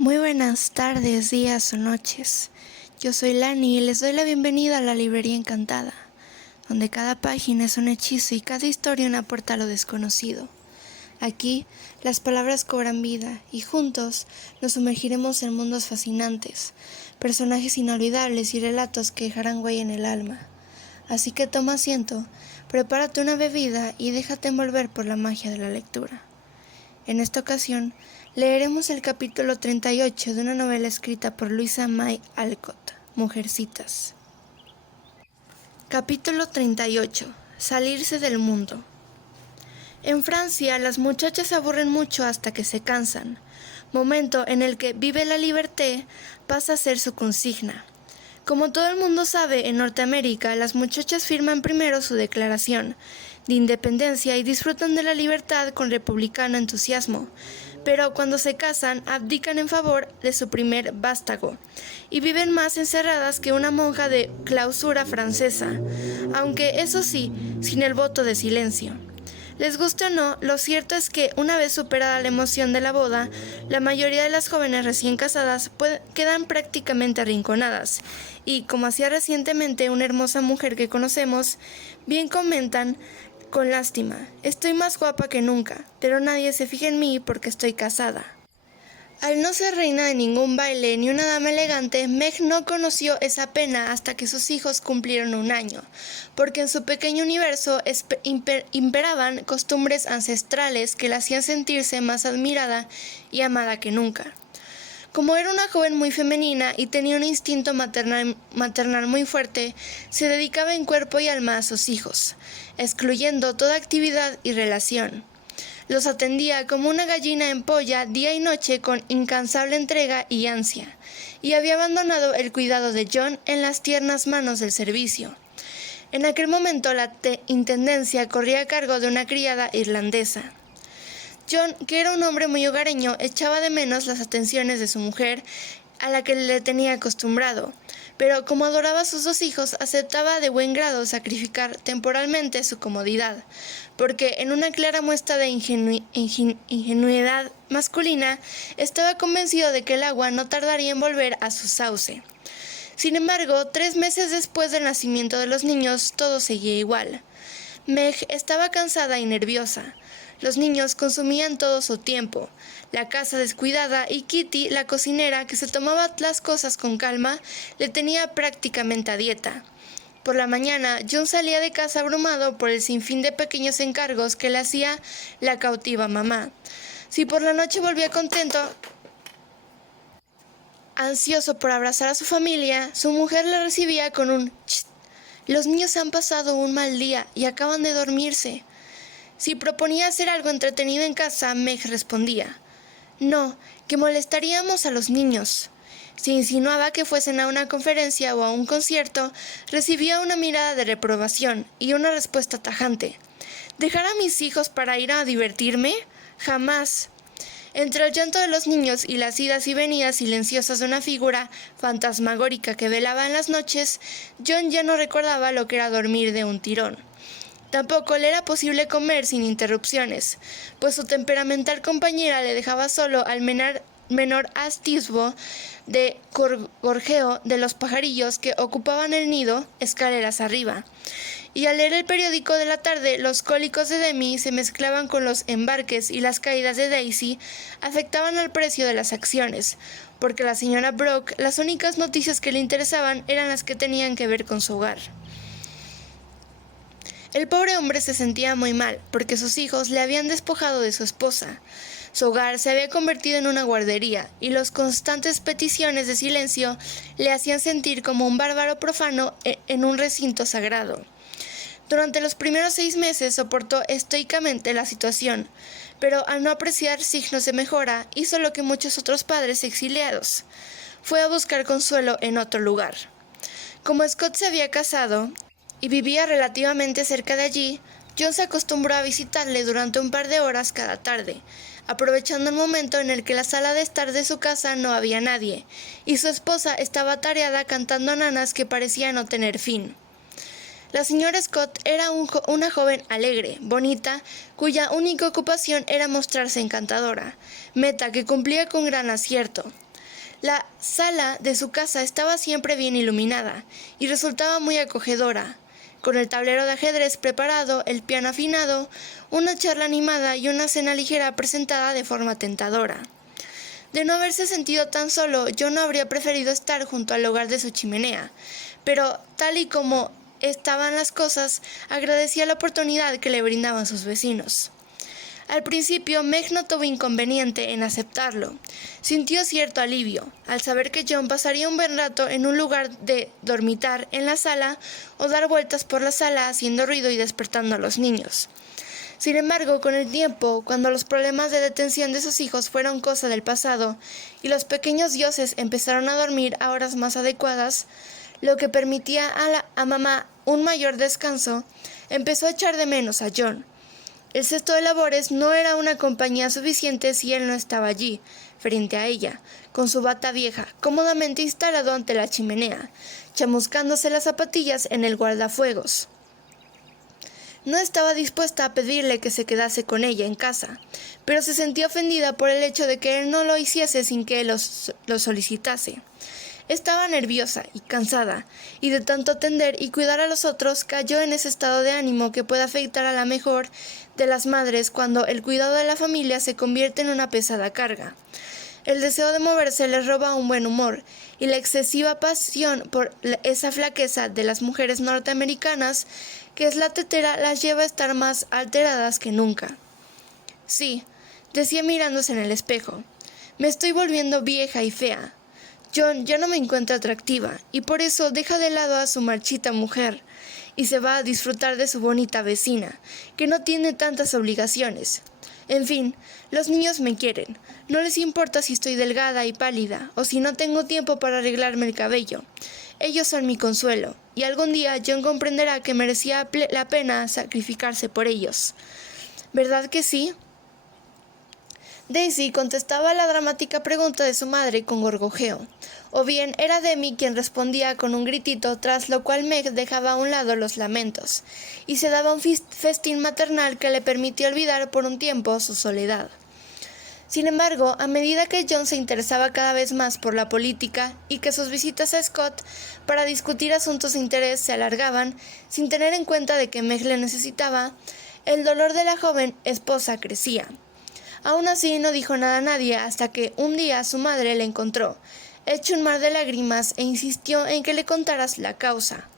Muy buenas tardes, días o noches. Yo soy Lani y les doy la bienvenida a la Librería Encantada, donde cada página es un hechizo y cada historia una puerta a lo desconocido. Aquí, las palabras cobran vida y juntos nos sumergiremos en mundos fascinantes, personajes inolvidables y relatos que dejarán huella en el alma. Así que toma asiento, prepárate una bebida y déjate envolver por la magia de la lectura. En esta ocasión, leeremos el capítulo 38 de una novela escrita por Louisa May Alcott, Mujercitas. Capítulo 38. Salirse del mundo. En Francia, las muchachas se aburren mucho hasta que se cansan, momento en el que Vive la Liberté pasa a ser su consigna. Como todo el mundo sabe, en Norteamérica, las muchachas firman primero su declaración de independencia y disfrutan de la libertad con republicano entusiasmo, pero cuando se casan abdican en favor de su primer vástago y viven más encerradas que una monja de clausura francesa, aunque eso sí, sin el voto de silencio. Les guste o no, lo cierto es que una vez superada la emoción de la boda, la mayoría de las jóvenes recién casadas quedan prácticamente arrinconadas y, como hacía recientemente una hermosa mujer que conocemos, bien comentan con lástima: estoy más guapa que nunca, pero nadie se fija en mí porque estoy casada. Al no ser reina de ningún baile ni una dama elegante, Meg no conoció esa pena hasta que sus hijos cumplieron 1 año, porque en su pequeño universo imperaban costumbres ancestrales que la hacían sentirse más admirada y amada que nunca. Como era una joven muy femenina y tenía un instinto maternal muy fuerte, se dedicaba en cuerpo y alma a sus hijos, excluyendo toda actividad y relación. Los atendía como una gallina en polla día y noche con incansable entrega y ansia, y había abandonado el cuidado de John en las tiernas manos del servicio. En aquel momento la intendencia corría a cargo de una criada irlandesa. John, que era un hombre muy hogareño, echaba de menos las atenciones de su mujer, a la que le tenía acostumbrado, pero como adoraba a sus 2 hijos, aceptaba de buen grado sacrificar temporalmente su comodidad, porque en una clara muestra de ingenuidad masculina, estaba convencido de que el agua no tardaría en volver a su sauce. Sin embargo, 3 meses después del nacimiento de los niños, todo seguía igual. Meg estaba cansada y nerviosa. Los niños consumían todo su tiempo, la casa descuidada, y Kitty, la cocinera, que se tomaba las cosas con calma, le tenía prácticamente a dieta. Por la mañana, John salía de casa abrumado por el sinfín de pequeños encargos que le hacía la cautiva mamá. Si por la noche volvía contento, ansioso por abrazar a su familia, su mujer le recibía con un «Chst, los niños han pasado un mal día y acaban de dormirse». Si proponía hacer algo entretenido en casa, Meg respondía: «No, que molestaríamos a los niños». Si insinuaba que fuesen a una conferencia o a un concierto, recibía una mirada de reprobación y una respuesta tajante: «¿Dejar a mis hijos para ir a divertirme? Jamás». Entre el llanto de los niños y las idas y venidas silenciosas de una figura fantasmagórica que velaba en las noches, John ya no recordaba lo que era dormir de un tirón. Tampoco le era posible comer sin interrupciones, pues su temperamental compañera le dejaba solo al menor atisbo de gorjeo de los pajarillos que ocupaban el nido escaleras arriba. Y al leer el periódico de la tarde, los cólicos de Demi se mezclaban con los embarques y las caídas de Daisy afectaban al precio de las acciones, porque a la señora Brock las únicas noticias que le interesaban eran las que tenían que ver con su hogar. El pobre hombre se sentía muy mal, porque sus hijos le habían despojado de su esposa. Su hogar se había convertido en una guardería, y las constantes peticiones de silencio le hacían sentir como un bárbaro profano en un recinto sagrado. Durante los primeros 6 meses soportó estoicamente la situación, pero al no apreciar signos de mejora, hizo lo que muchos otros padres exiliados: fue a buscar consuelo en otro lugar. Como Scott se había casado y vivía relativamente cerca de allí, John se acostumbró a visitarle durante un par de horas cada tarde, aprovechando el momento en el que en la sala de estar de su casa no había nadie, y su esposa estaba atareada cantando nanas que parecían no tener fin. La señora Scott era una joven alegre, bonita, cuya única ocupación era mostrarse encantadora, meta que cumplía con gran acierto. La sala de su casa estaba siempre bien iluminada y resultaba muy acogedora, con el tablero de ajedrez preparado, el piano afinado, una charla animada y una cena ligera presentada de forma tentadora. De no haberse sentido tan solo, John habría preferido estar junto al hogar de su chimenea, pero tal y como estaban las cosas, agradecía la oportunidad que le brindaban sus vecinos. Al principio, Meg no tuvo inconveniente en aceptarlo. Sintió cierto alivio al saber que John pasaría un buen rato en un lugar de dormitar en la sala o dar vueltas por la sala haciendo ruido y despertando a los niños. Sin embargo, con el tiempo, cuando los problemas de detención de sus hijos fueron cosa del pasado y los pequeños dioses empezaron a dormir a horas más adecuadas, lo que permitía a mamá un mayor descanso, empezó a echar de menos a John. El cesto de labores no era una compañía suficiente si él no estaba allí, frente a ella, con su bata vieja, cómodamente instalado ante la chimenea, chamuscándose las zapatillas en el guardafuegos. No estaba dispuesta a pedirle que se quedase con ella en casa, pero se sentía ofendida por el hecho de que él no lo hiciese sin que él lo solicitase. Estaba nerviosa y cansada, y de tanto atender y cuidar a los otros cayó en ese estado de ánimo que puede afectar a la mejor de las madres cuando el cuidado de la familia se convierte en una pesada carga. El deseo de moverse les roba un buen humor, y la excesiva pasión por esa flaqueza de las mujeres norteamericanas, que es la tetera, las lleva a estar más alteradas que nunca. Sí, decía mirándose en el espejo, me estoy volviendo vieja y fea. John ya no me encuentra atractiva, y por eso deja de lado a su marchita mujer, y se va a disfrutar de su bonita vecina, que no tiene tantas obligaciones. En fin, los niños me quieren. No les importa si estoy delgada y pálida, o si no tengo tiempo para arreglarme el cabello. Ellos son mi consuelo, y algún día John comprenderá que merecía la pena sacrificarse por ellos. ¿Verdad que sí? Daisy contestaba a la dramática pregunta de su madre con gorgojeo, o bien era Demi quien respondía con un gritito, tras lo cual Meg dejaba a un lado los lamentos, y se daba un festín maternal que le permitió olvidar por un tiempo su soledad. Sin embargo, a medida que John se interesaba cada vez más por la política y que sus visitas a Scott para discutir asuntos de interés se alargaban, sin tener en cuenta de que Meg le necesitaba, el dolor de la joven esposa crecía. Aún así no dijo nada a nadie hasta que un día su madre le encontró, hecho un mar de lágrimas, e insistió en que le contaras la causa,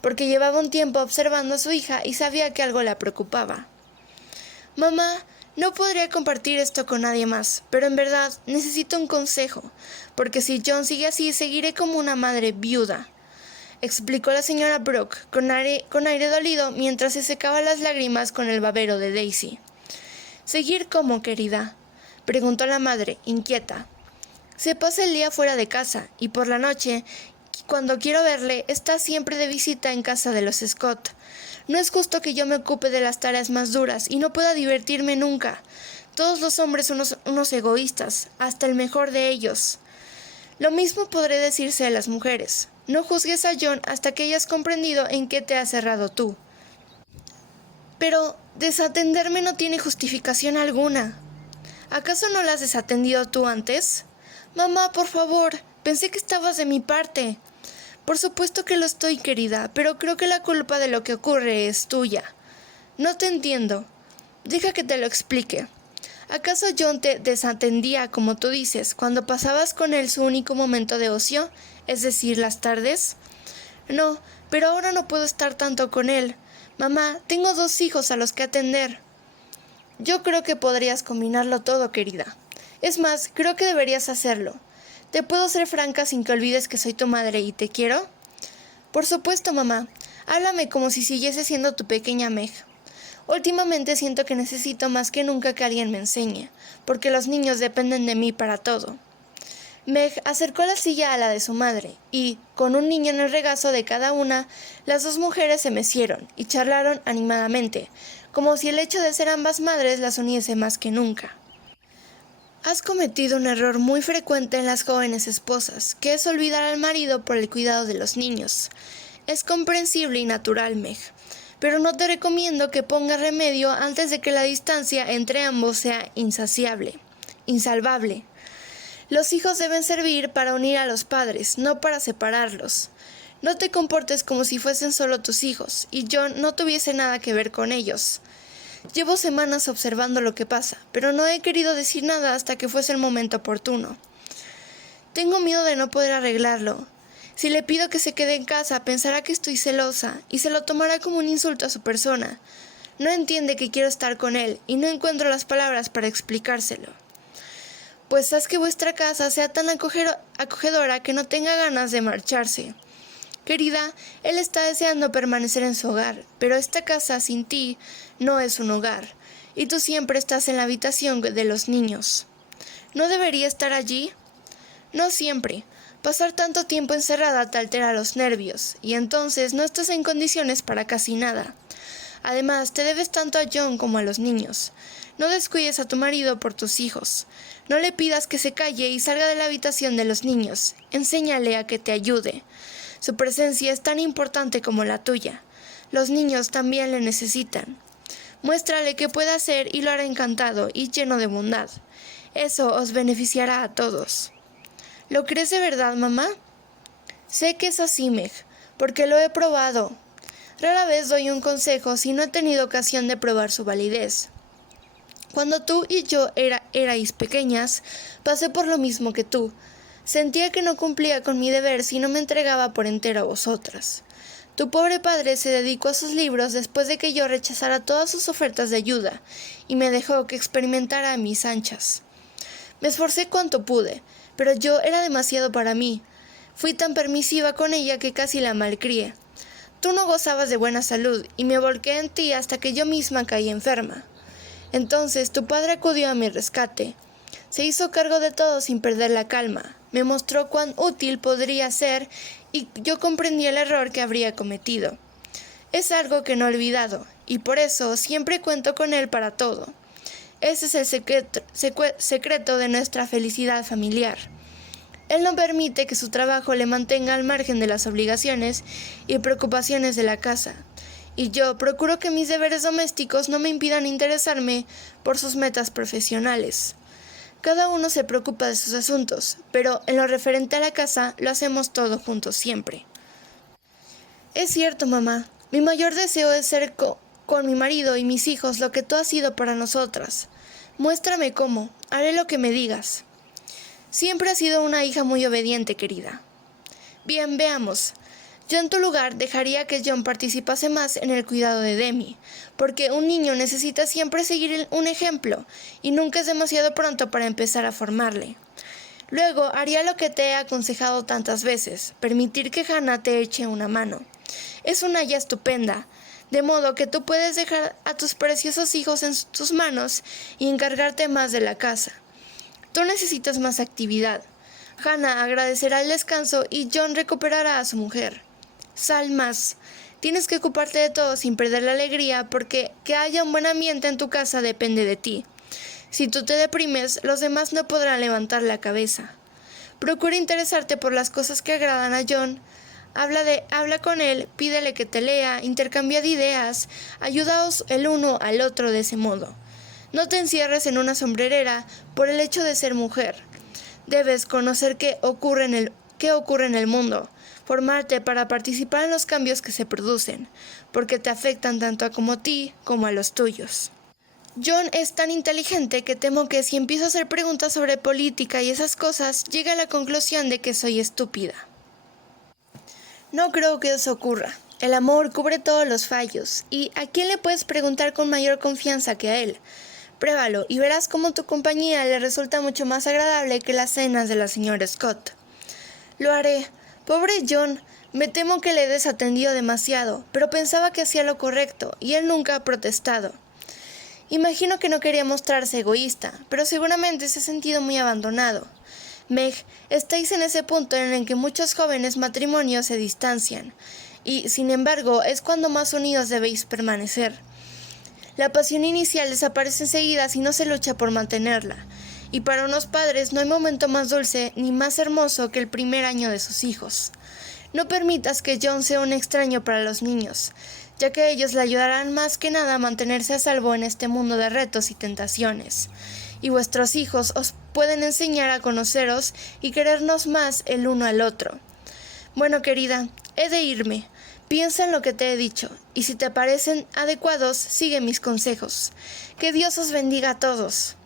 porque llevaba un tiempo observando a su hija y sabía que algo la preocupaba. Mamá, no podría compartir esto con nadie más, pero en verdad necesito un consejo, porque si John sigue así, seguiré como una madre viuda, explicó la señora Brooke con aire dolido mientras se secaba las lágrimas con el babero de Daisy. ¿Seguir cómo, querida?, preguntó la madre, inquieta. Se pasa el día fuera de casa, y por la noche, cuando quiero verle, está siempre de visita en casa de los Scott. No es justo que yo me ocupe de las tareas más duras y no pueda divertirme nunca. Todos los hombres son unos egoístas, hasta el mejor de ellos. Lo mismo podré decirse de las mujeres. No juzgues a John hasta que hayas comprendido en qué te has cerrado tú. Pero desatenderme no tiene justificación alguna. ¿Acaso no la has desatendido tú antes? Mamá, por favor, pensé que estabas de mi parte. Por supuesto que lo estoy, querida, pero creo que la culpa de lo que ocurre es tuya. No te entiendo. Deja que te lo explique. ¿Acaso John te desatendía, como tú dices, cuando pasabas con él su único momento de ocio, es decir, las tardes? No, pero ahora no puedo estar tanto con él. Mamá, tengo 2 hijos a los que atender. Yo creo que podrías combinarlo todo, querida. Es más, creo que deberías hacerlo. ¿Te puedo ser franca sin que olvides que soy tu madre y te quiero? Por supuesto, mamá. Háblame como si siguiese siendo tu pequeña Meg. Últimamente siento que necesito más que nunca que alguien me enseñe, porque los niños dependen de mí para todo. Meg acercó la silla a la de su madre y, con un niño en el regazo de cada una, las 2 mujeres se mecieron y charlaron animadamente, como si el hecho de ser ambas madres las uniese más que nunca. Has cometido un error muy frecuente en las jóvenes esposas, que es olvidar al marido por el cuidado de los niños. Es comprensible y natural, Meg, pero no te recomiendo que pongas remedio antes de que la distancia entre ambos sea insalvable. Los hijos deben servir para unir a los padres, no para separarlos. No te comportes como si fuesen solo tus hijos, y John no tuviese nada que ver con ellos. Llevo semanas observando lo que pasa, pero no he querido decir nada hasta que fuese el momento oportuno. Tengo miedo de no poder arreglarlo. Si le pido que se quede en casa, pensará que estoy celosa, y se lo tomará como un insulto a su persona. No entiende que quiero estar con él, y no encuentro las palabras para explicárselo. Pues haz que vuestra casa sea tan acogedora que no tenga ganas de marcharse. Querida, él está deseando permanecer en su hogar, pero esta casa sin ti no es un hogar, y tú siempre estás en la habitación de los niños. ¿No debería estar allí? No siempre. Pasar tanto tiempo encerrada te altera los nervios, y entonces no estás en condiciones para casi nada. Además, te debes tanto a John como a los niños. No descuides a tu marido por tus hijos. No le pidas que se calle y salga de la habitación de los niños. Enséñale a que te ayude. Su presencia es tan importante como la tuya. Los niños también le necesitan. Muéstrale que puede hacer y lo hará encantado y lleno de bondad. Eso os beneficiará a todos. ¿Lo crees de verdad, mamá? Sé que es así, Meg, porque lo he probado. Rara vez doy un consejo si no he tenido ocasión de probar su validez. Cuando tú y yo erais pequeñas, pasé por lo mismo que tú. Sentía que no cumplía con mi deber si no me entregaba por entero a vosotras. Tu pobre padre se dedicó a sus libros después de que yo rechazara todas sus ofertas de ayuda, y me dejó que experimentara a mis anchas. Me esforcé cuanto pude, pero yo era demasiado para mí. Fui tan permisiva con ella que casi la malcrié. Tú no gozabas de buena salud, y me volqué en ti hasta que yo misma caí enferma. Entonces tu padre acudió a mi rescate. Se hizo cargo de todo sin perder la calma. Me mostró cuán útil podría ser y yo comprendí el error que habría cometido. Es algo que no he olvidado, y por eso siempre cuento con él para todo. Ese es el secreto de nuestra felicidad familiar. Él no permite que su trabajo le mantenga al margen de las obligaciones y preocupaciones de la casa, y yo procuro que mis deberes domésticos no me impidan interesarme por sus metas profesionales. Cada uno se preocupa de sus asuntos, pero en lo referente a la casa lo hacemos todo juntos siempre. Es cierto, mamá. Mi mayor deseo es ser con mi marido y mis hijos lo que tú has sido para nosotras. Muéstrame cómo. Haré lo que me digas. Siempre has sido una hija muy obediente, querida. Bien, veamos. Yo en tu lugar dejaría que John participase más en el cuidado de Demi, porque un niño necesita siempre seguir un ejemplo, y nunca es demasiado pronto para empezar a formarle. Luego haría lo que te he aconsejado tantas veces, permitir que Hannah te eche una mano. Es una haya estupenda, de modo que tú puedes dejar a tus preciosos hijos en tus manos y encargarte más de la casa. Tú necesitas más actividad. Hannah agradecerá el descanso y John recuperará a su mujer. Sal más. Tienes que ocuparte de todo sin perder la alegría, porque que haya un buen ambiente en tu casa depende de ti. Si tú te deprimes, los demás no podrán levantar la cabeza. Procura interesarte por las cosas que agradan a John. Habla con él, pídele que te lea, intercambia de ideas, ayudaos el uno al otro de ese modo. No te encierres en una sombrerera por el hecho de ser mujer. Debes conocer qué ocurre en el mundo, formarte para participar en los cambios que se producen, porque te afectan tanto a ti como a los tuyos. John es tan inteligente que temo que si empiezo a hacer preguntas sobre política y esas cosas, llegue a la conclusión de que soy estúpida. No creo que eso ocurra. El amor cubre todos los fallos, y ¿a quién le puedes preguntar con mayor confianza que a él? Pruébalo y verás cómo tu compañía le resulta mucho más agradable que las cenas de la señora Scott. Lo haré. Pobre John, me temo que le he desatendido demasiado, pero pensaba que hacía lo correcto, y él nunca ha protestado. Imagino que no quería mostrarse egoísta, pero seguramente se ha sentido muy abandonado. Meg, estáis en ese punto en el que muchos jóvenes matrimonios se distancian, y, sin embargo, es cuando más unidos debéis permanecer. La pasión inicial desaparece enseguida si no se lucha por mantenerla, y para unos padres no hay momento más dulce ni más hermoso que el primer año de sus hijos. No permitas que John sea un extraño para los niños, ya que ellos le ayudarán más que nada a mantenerse a salvo en este mundo de retos y tentaciones. y vuestros hijos os pueden enseñar a conoceros y querernos más el uno al otro. Bueno, querida, he de irme. Piensa en lo que te he dicho, y si te parecen adecuados, sigue mis consejos. Que Dios os bendiga a todos».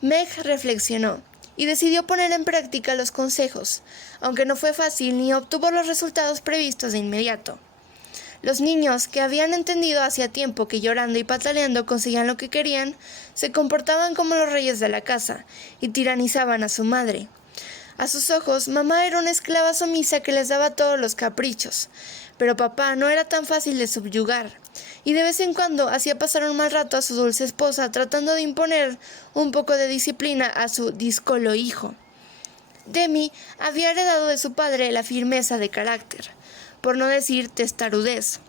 Meg reflexionó y decidió poner en práctica los consejos, aunque no fue fácil ni obtuvo los resultados previstos de inmediato. Los niños, que habían entendido hacía tiempo que llorando y pataleando conseguían lo que querían, se comportaban como los reyes de la casa y tiranizaban a su madre. A sus ojos, mamá era una esclava sumisa que les daba todos los caprichos, pero papá no era tan fácil de subyugar, y de vez en cuando hacía pasar un mal rato a su dulce esposa tratando de imponer un poco de disciplina a su díscolo hijo. Demi había heredado de su padre la firmeza de carácter, por no decir testarudez.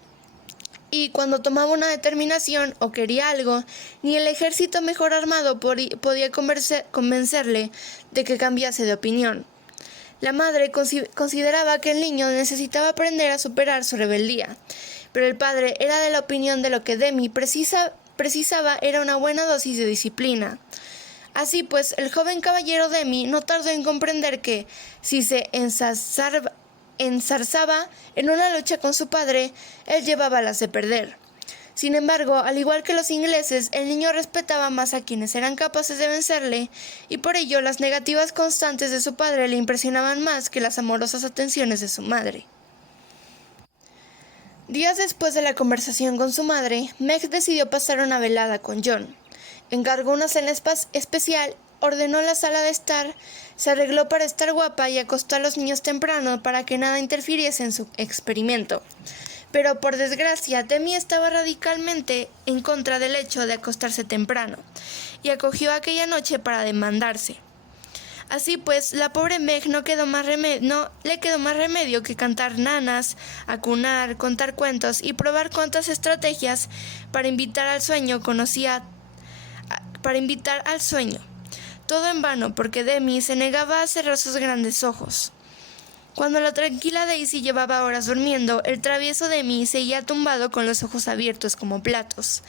Y cuando tomaba una determinación o quería algo, ni el ejército mejor armado podía convencerle de que cambiase de opinión. La madre consideraba que el niño necesitaba aprender a superar su rebeldía, pero el padre era de la opinión de lo que Demi precisaba era una buena dosis de disciplina. Así pues, el joven caballero Demi no tardó en comprender que, si se ensarzaba en una lucha con su padre, él llevaba las de perder. Sin embargo, al igual que los ingleses, el niño respetaba más a quienes eran capaces de vencerle, y por ello las negativas constantes de su padre le impresionaban más que las amorosas atenciones de su madre. Días después de la conversación con su madre, Meg decidió pasar una velada con John. Encargó una cena especial, ordenó la sala de estar, se arregló para estar guapa y acostó a los niños temprano para que nada interfiriese en su experimento. Pero por desgracia, Demi estaba radicalmente en contra del hecho de acostarse temprano, y acogió aquella noche para demandarse. Así pues, la pobre Meg no le quedó más remedio que cantar nanas, acunar, contar cuentos y probar cuantas estrategias para invitar al sueño. Todo en vano, porque Demi se negaba a cerrar sus grandes ojos. Cuando la tranquila Daisy llevaba horas durmiendo, el travieso Demi seguía tumbado con los ojos abiertos como platos,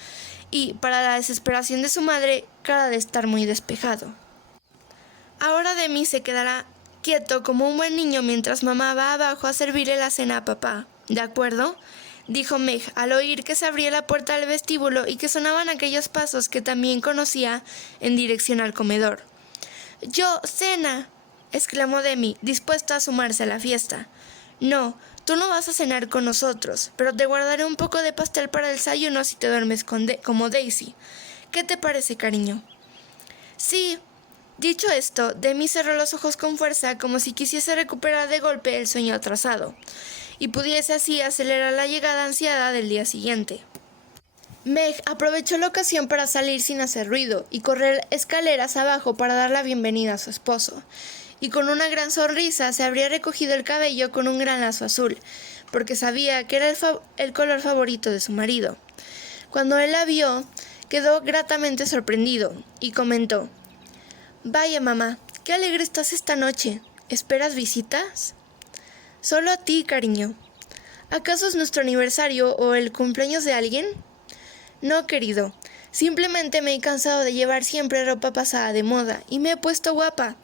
y, para la desesperación de su madre, cara de estar muy despejado. Ahora Demi se quedará quieto como un buen niño mientras mamá va abajo a servirle la cena a papá. ¿De acuerdo?, dijo Meg al oír que se abría la puerta del vestíbulo y que sonaban aquellos pasos que también conocía en dirección al comedor. «¡Yo, cena!», exclamó Demi, dispuesta a sumarse a la fiesta. «No, tú no vas a cenar con nosotros, pero te guardaré un poco de pastel para el desayuno si te duermes como Daisy. ¿Qué te parece, cariño?» «Sí». Dicho esto, Demi cerró los ojos con fuerza como si quisiese recuperar de golpe el sueño atrasado, y pudiese así acelerar la llegada ansiada del día siguiente. Meg aprovechó la ocasión para salir sin hacer ruido y correr escaleras abajo para dar la bienvenida a su esposo, y con una gran sonrisa se habría recogido el cabello con un gran lazo azul, porque sabía que era el color favorito de su marido. Cuando él la vio, quedó gratamente sorprendido y comentó: «Vaya, mamá, qué alegre estás esta noche. ¿Esperas visitas?» «Solo a ti, cariño». «¿Acaso es nuestro aniversario o el cumpleaños de alguien?» «No, querido. Simplemente me he cansado de llevar siempre ropa pasada de moda y me he puesto guapa.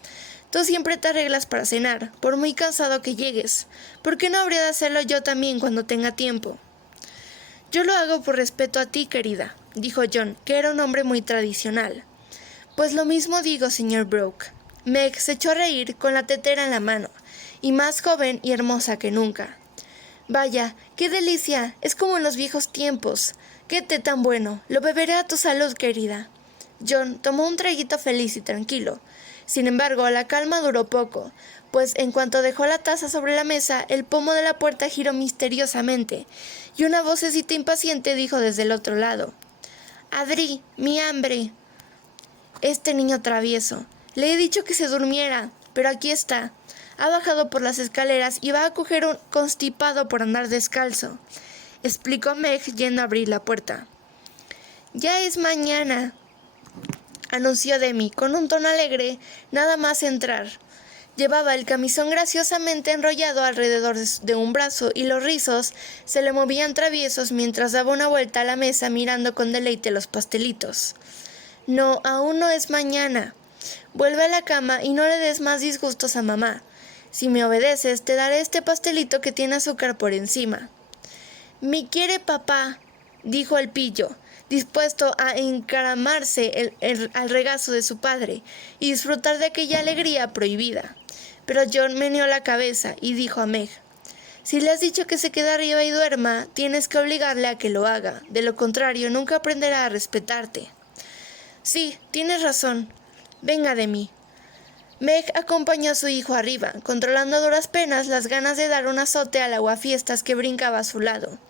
Tú siempre te arreglas para cenar, por muy cansado que llegues. ¿Por qué no habría de hacerlo yo también cuando tenga tiempo?» «Yo lo hago por respeto a ti, querida», dijo John, que era un hombre muy tradicional. «Pues lo mismo digo, señor Brooke». Meg se echó a reír con la tetera en la mano, y más joven y hermosa que nunca. «Vaya, qué delicia, es como en los viejos tiempos. Qué té tan bueno, lo beberé a tu salud, querida». John tomó un traguito feliz y tranquilo. Sin embargo, la calma duró poco, pues en cuanto dejó la taza sobre la mesa, el pomo de la puerta giró misteriosamente, y una vocecita impaciente dijo desde el otro lado: «Adri, mi hambre». Este niño travieso. Le he dicho que se durmiera, pero aquí está. Ha bajado por las escaleras y va a coger un constipado por andar descalzo, explicó Meg yendo a abrir la puerta. «Ya es mañana», anunció Demi con un tono alegre nada más entrar. Llevaba el camisón graciosamente enrollado alrededor de un brazo y los rizos se le movían traviesos mientras daba una vuelta a la mesa mirando con deleite los pastelitos. No, aún no es mañana. Vuelve a la cama y no le des más disgustos a mamá. Si me obedeces, te daré este pastelito que tiene azúcar por encima. «Me quiere papá», dijo el pillo, dispuesto a encaramarse al regazo de su padre y disfrutar de aquella alegría prohibida. Pero John meneó la cabeza y dijo a Meg: «Si le has dicho que se quede arriba y duerma, tienes que obligarle a que lo haga. De lo contrario, nunca aprenderá a respetarte». «Sí, tienes razón. Venga de mí». Meg acompañó a su hijo arriba, controlando a duras penas las ganas de dar un azote al aguafiestas que brincaba a su lado,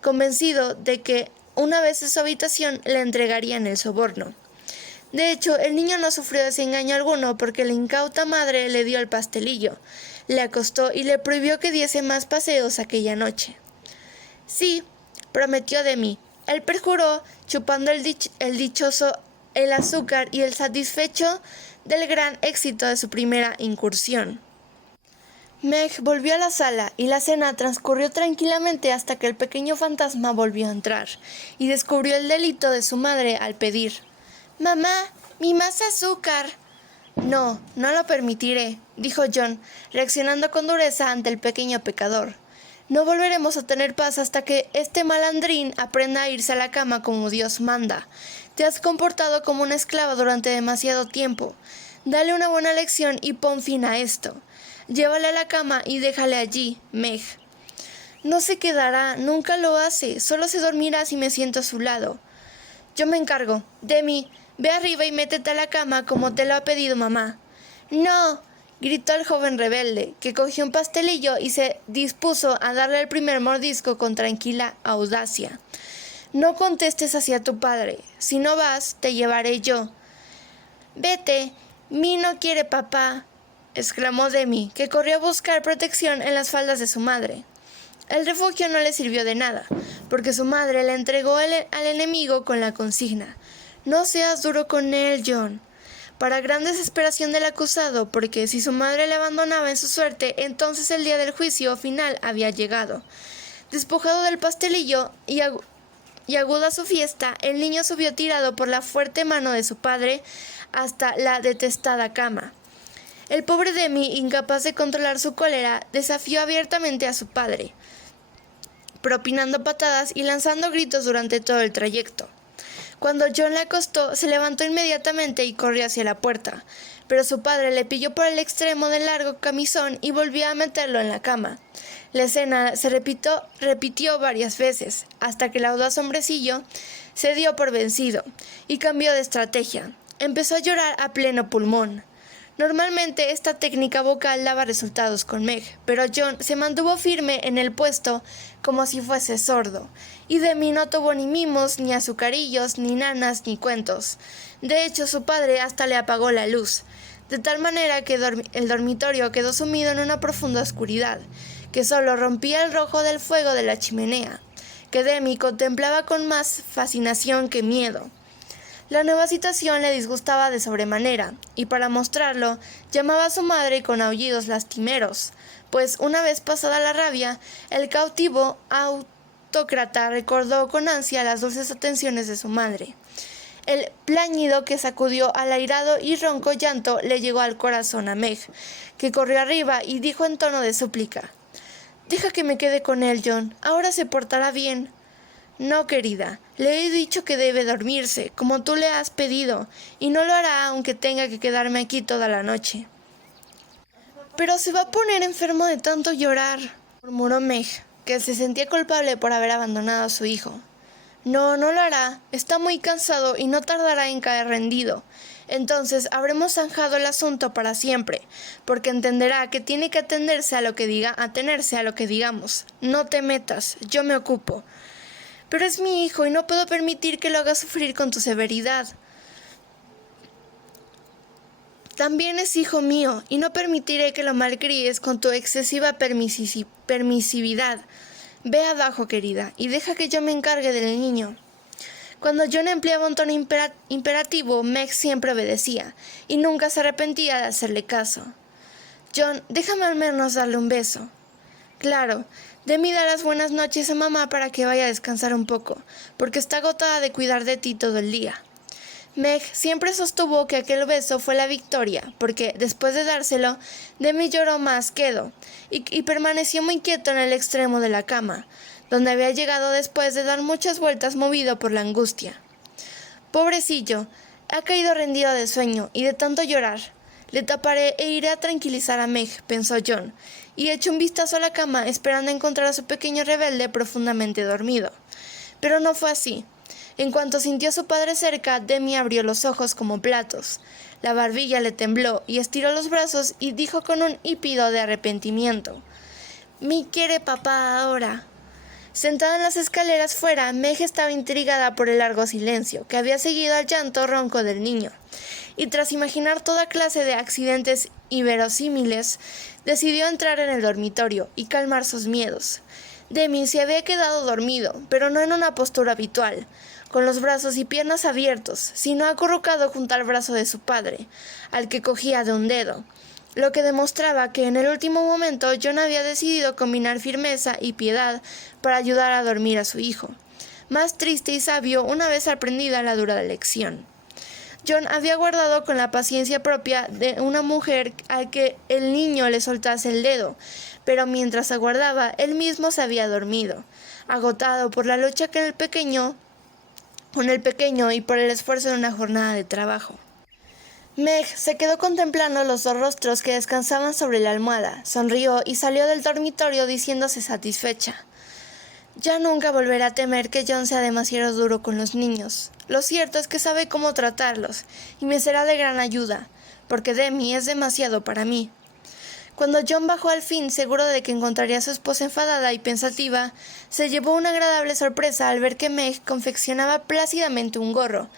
convencido de que, una vez en su habitación, le entregarían el soborno. De hecho, el niño no sufrió desengaño alguno porque la incauta madre le dio el pastelillo, le acostó y le prohibió que diese más paseos aquella noche. «Sí», prometió Demi. Él perjuró, chupando el azúcar y el satisfecho del gran éxito de su primera incursión. Meg volvió a la sala y la cena transcurrió tranquilamente hasta que el pequeño fantasma volvió a entrar y descubrió el delito de su madre al pedir: «Mamá, mi más azúcar». «No, no lo permitiré», dijo John, reaccionando con dureza ante el pequeño pecador. «No volveremos a tener paz hasta que este malandrín aprenda a irse a la cama como Dios manda. Te has comportado como una esclava durante demasiado tiempo. Dale una buena lección y pon fin a esto. Llévale a la cama y déjale allí, Meg». «No se quedará, nunca lo hace, solo se dormirá si me siento a su lado». «Yo me encargo. Demi, ve arriba y métete a la cama como te lo ha pedido mamá». «No», gritó el joven rebelde, que cogió un pastelillo y se dispuso a darle el primer mordisco con tranquila audacia. «No contestes hacia tu padre. Si no vas, te llevaré yo». «Vete, mi no quiere papá», exclamó Demi, que corrió a buscar protección en las faldas de su madre. El refugio no le sirvió de nada, porque su madre le entregó al enemigo con la consigna: «No seas duro con él, John», para gran desesperación del acusado, porque si su madre le abandonaba en su suerte, entonces el día del juicio final había llegado. Despojado del pastelillo y aguda su fiesta, el niño subió tirado por la fuerte mano de su padre hasta la detestada cama. El pobre Demi, incapaz de controlar su cólera, desafió abiertamente a su padre, propinando patadas y lanzando gritos durante todo el trayecto. Cuando John le acostó, se levantó inmediatamente y corrió hacia la puerta, pero su padre le pilló por el extremo del largo camisón y volvió a meterlo en la cama. La escena se repitió varias veces, hasta que el audaz hombrecillo se dio por vencido y cambió de estrategia. Empezó a llorar a pleno pulmón. Normalmente esta técnica vocal daba resultados con Meg, pero John se mantuvo firme en el puesto como si fuese sordo, y Demi no tuvo ni mimos, ni azucarillos, ni nanas, ni cuentos. De hecho, su padre hasta le apagó la luz, de tal manera que el dormitorio quedó sumido en una profunda oscuridad, que solo rompía el rojo del fuego de la chimenea, que Demi contemplaba con más fascinación que miedo. La nueva situación le disgustaba de sobremanera, y para mostrarlo, llamaba a su madre con aullidos lastimeros, pues una vez pasada la rabia, el cautivo autócrata recordó con ansia las dulces atenciones de su madre. El plañido que sacudió al airado y ronco llanto le llegó al corazón a Meg, que corrió arriba y dijo en tono de súplica: «Deja que me quede con él, John, ahora se portará bien». «No, querida, le he dicho que debe dormirse, como tú le has pedido, y no lo hará aunque tenga que quedarme aquí toda la noche». «Pero se va a poner enfermo de tanto llorar», murmuró Meg, que se sentía culpable por haber abandonado a su hijo. «No, no lo hará, está muy cansado y no tardará en caer rendido. Entonces habremos zanjado el asunto para siempre, porque entenderá que tiene que atenerse a lo que digamos. No te metas, yo me ocupo». «Pero es mi hijo y no puedo permitir que lo haga sufrir con tu severidad». «También es hijo mío y no permitiré que lo malcríes con tu excesiva permisividad. Ve abajo, querida, y deja que yo me encargue del niño». Cuando John empleaba un tono imperativo, Meg siempre obedecía, y nunca se arrepentía de hacerle caso. «John, déjame al menos darle un beso». «Claro. Demi da las buenas noches a mamá para que vaya a descansar un poco, porque está agotada de cuidar de ti todo el día». Meg siempre sostuvo que aquel beso fue la victoria, porque después de dárselo, Demi lloró más quedo y permaneció muy quieto en el extremo de la cama, donde había llegado después de dar muchas vueltas movido por la angustia. Pobrecillo, ha caído rendido de sueño y de tanto llorar. Le taparé e iré a tranquilizar a Meg, pensó John, y echó un vistazo a la cama esperando encontrar a su pequeño rebelde profundamente dormido. Pero no fue así. En cuanto sintió a su padre cerca, Demi abrió los ojos como platos. La barbilla le tembló y estiró los brazos y dijo con un hípido de arrepentimiento: «Mi quiere papá ahora». Sentada en las escaleras fuera, Meg estaba intrigada por el largo silencio que había seguido al llanto ronco del niño, y tras imaginar toda clase de accidentes inverosímiles, decidió entrar en el dormitorio y calmar sus miedos. Demi se había quedado dormido, pero no en una postura habitual, con los brazos y piernas abiertos, sino acurrucado junto al brazo de su padre, al que cogía de un dedo, lo que demostraba que en el último momento John había decidido combinar firmeza y piedad para ayudar a dormir a su hijo, más triste y sabio una vez aprendida la dura lección. John había guardado con la paciencia propia de una mujer al que el niño le soltase el dedo, pero mientras aguardaba, él mismo se había dormido, agotado por la lucha con el pequeño y por el esfuerzo de una jornada de trabajo. Meg se quedó contemplando los dos rostros que descansaban sobre la almohada, sonrió y salió del dormitorio diciéndose satisfecha: «Ya nunca volverá a temer que John sea demasiado duro con los niños. Lo cierto es que sabe cómo tratarlos, y me será de gran ayuda, porque Demi es demasiado para mí». Cuando John bajó al fin, seguro de que encontraría a su esposa enfadada y pensativa, se llevó una agradable sorpresa al ver que Meg confeccionaba plácidamente un gorro.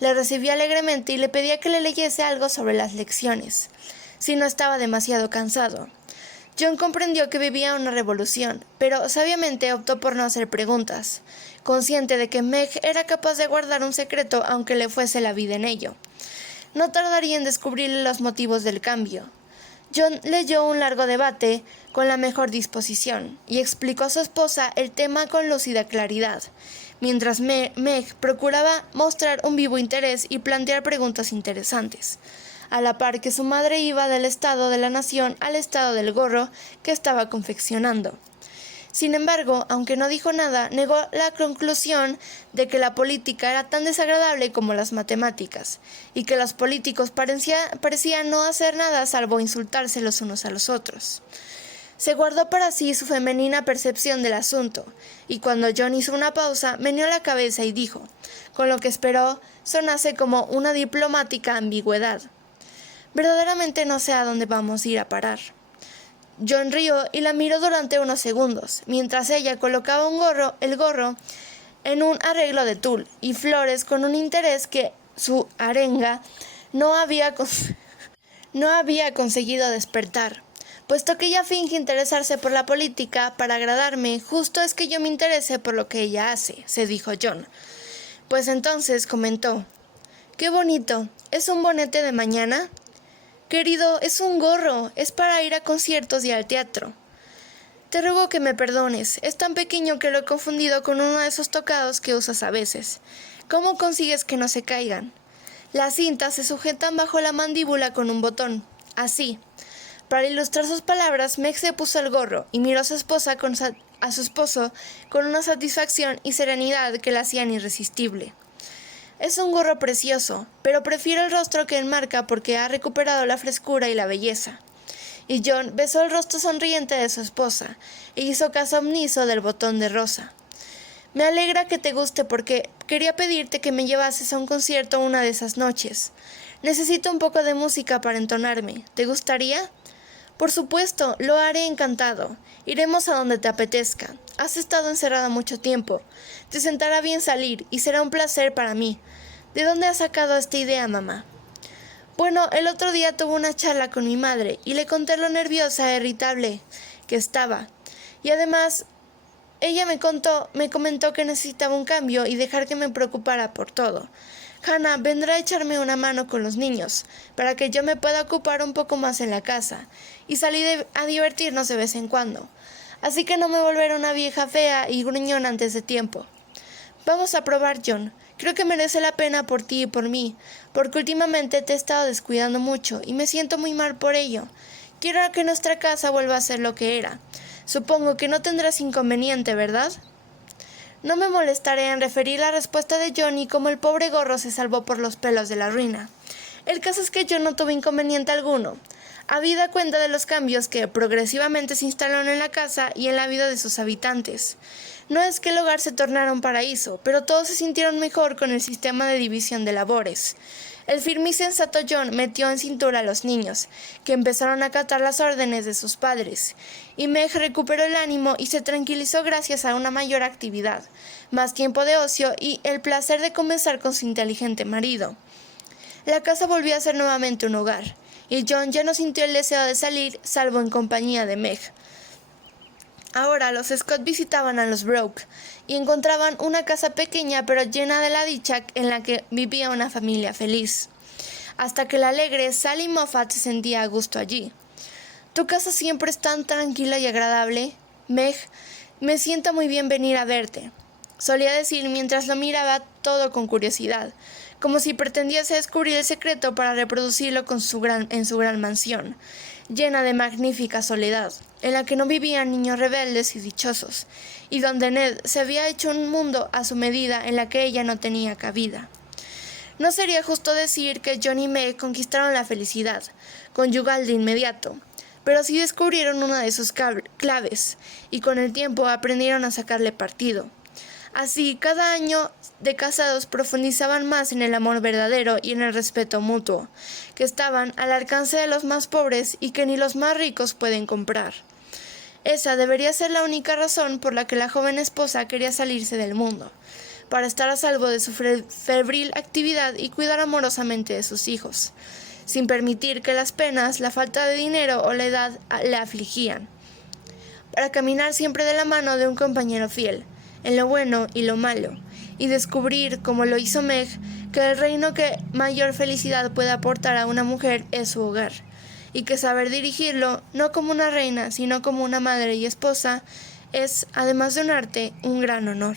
Le recibía alegremente y le pedía que le leyese algo sobre las lecciones, si no estaba demasiado cansado. John comprendió que vivía una revolución, pero sabiamente optó por no hacer preguntas, consciente de que Meg era capaz de guardar un secreto aunque le fuese la vida en ello. No tardaría en descubrirle los motivos del cambio. John leyó un largo debate con la mejor disposición y explicó a su esposa el tema con lúcida claridad, mientras Meg procuraba mostrar un vivo interés y plantear preguntas interesantes, a la par que su madre iba del estado de la nación al estado del gorro que estaba confeccionando. Sin embargo, aunque no dijo nada, negó la conclusión de que la política era tan desagradable como las matemáticas, y que los políticos parecían no hacer nada salvo insultarse los unos a los otros. Se guardó para sí su femenina percepción del asunto, y cuando John hizo una pausa, meneó la cabeza y dijo, con lo que esperó sonase como una diplomática ambigüedad: «Verdaderamente no sé a dónde vamos a ir a parar». John rió y la miró durante unos segundos, mientras ella colocaba el gorro en un arreglo de tul y flores con un interés que su arenga no había conseguido despertar. «Puesto que ella finge interesarse por la política para agradarme, justo es que yo me interese por lo que ella hace», se dijo John. «Pues entonces», comentó, «qué bonito, ¿es un bonete de mañana?» «Querido, es un gorro, es para ir a conciertos y al teatro». «Te ruego que me perdones, es tan pequeño que lo he confundido con uno de esos tocados que usas a veces. ¿Cómo consigues que no se caigan?» «Las cintas se sujetan bajo la mandíbula con un botón, así». Para ilustrar sus palabras, Meg se puso el gorro y miró a su esposo con una satisfacción y serenidad que la hacían irresistible. «Es un gorro precioso, pero prefiero el rostro que enmarca porque ha recuperado la frescura y la belleza». Y John besó el rostro sonriente de su esposa e hizo caso omiso del botón de rosa. «Me alegra que te guste porque quería pedirte que me llevases a un concierto una de esas noches. Necesito un poco de música para entonarme. ¿Te gustaría?» «Por supuesto, lo haré encantado. Iremos a donde te apetezca. Has estado encerrada mucho tiempo. Te sentará bien salir y será un placer para mí. ¿De dónde has sacado esta idea, mamá?» «Bueno, el otro día tuve una charla con mi madre y le conté lo nerviosa e irritable que estaba. Y además, ella me comentó que necesitaba un cambio y dejar que me preocupara por todo. Hannah vendrá a echarme una mano con los niños, para que yo me pueda ocupar un poco más en la casa, y salir a divertirnos de vez en cuando. Así que no me volveré una vieja fea y gruñona antes de tiempo. Vamos a probar, John. Creo que merece la pena por ti y por mí, porque últimamente te he estado descuidando mucho y me siento muy mal por ello. Quiero que nuestra casa vuelva a ser lo que era. Supongo que no tendrás inconveniente, ¿verdad? No me molestaré en referir la respuesta de Johnny como el pobre gorro se salvó por los pelos de la ruina. El caso es que yo no tuve inconveniente alguno, habida cuenta de los cambios que progresivamente se instalaron en la casa y en la vida de sus habitantes. No es que el hogar se tornara un paraíso, pero todos se sintieron mejor con el sistema de división de labores. El firme y sensato John metió en cintura a los niños, que empezaron a acatar las órdenes de sus padres, y Meg recuperó el ánimo y se tranquilizó gracias a una mayor actividad, más tiempo de ocio y el placer de conversar con su inteligente marido. La casa volvió a ser nuevamente un hogar, y John ya no sintió el deseo de salir, salvo en compañía de Meg. Ahora los Scott visitaban a los Brooke y encontraban una casa pequeña pero llena de la dicha en la que vivía una familia feliz. Hasta que la alegre Sally Moffat se sentía a gusto allí. «Tu casa siempre es tan tranquila y agradable, Meg. Me siento muy bien venir a verte», solía decir mientras lo miraba todo con curiosidad, como si pretendiese descubrir el secreto para reproducirlo en su gran mansión, llena de magnífica soledad, en la que no vivían niños rebeldes y dichosos, y donde Ned se había hecho un mundo a su medida en la que ella no tenía cabida. No sería justo decir que John y Meg conquistaron la felicidad conyugal de inmediato, pero sí descubrieron una de sus claves, y con el tiempo aprendieron a sacarle partido. Así, cada año de casados profundizaban más en el amor verdadero y en el respeto mutuo, que estaban al alcance de los más pobres y que ni los más ricos pueden comprar. Esa debería ser la única razón por la que la joven esposa quería salirse del mundo, para estar a salvo de su febril actividad y cuidar amorosamente de sus hijos, sin permitir que las penas, la falta de dinero o la edad le afligían, para caminar siempre de la mano de un compañero fiel, en lo bueno y lo malo, y descubrir, como lo hizo Meg, que el reino que mayor felicidad puede aportar a una mujer es su hogar, y que saber dirigirlo, no como una reina, sino como una madre y esposa, es, además de un arte, un gran honor.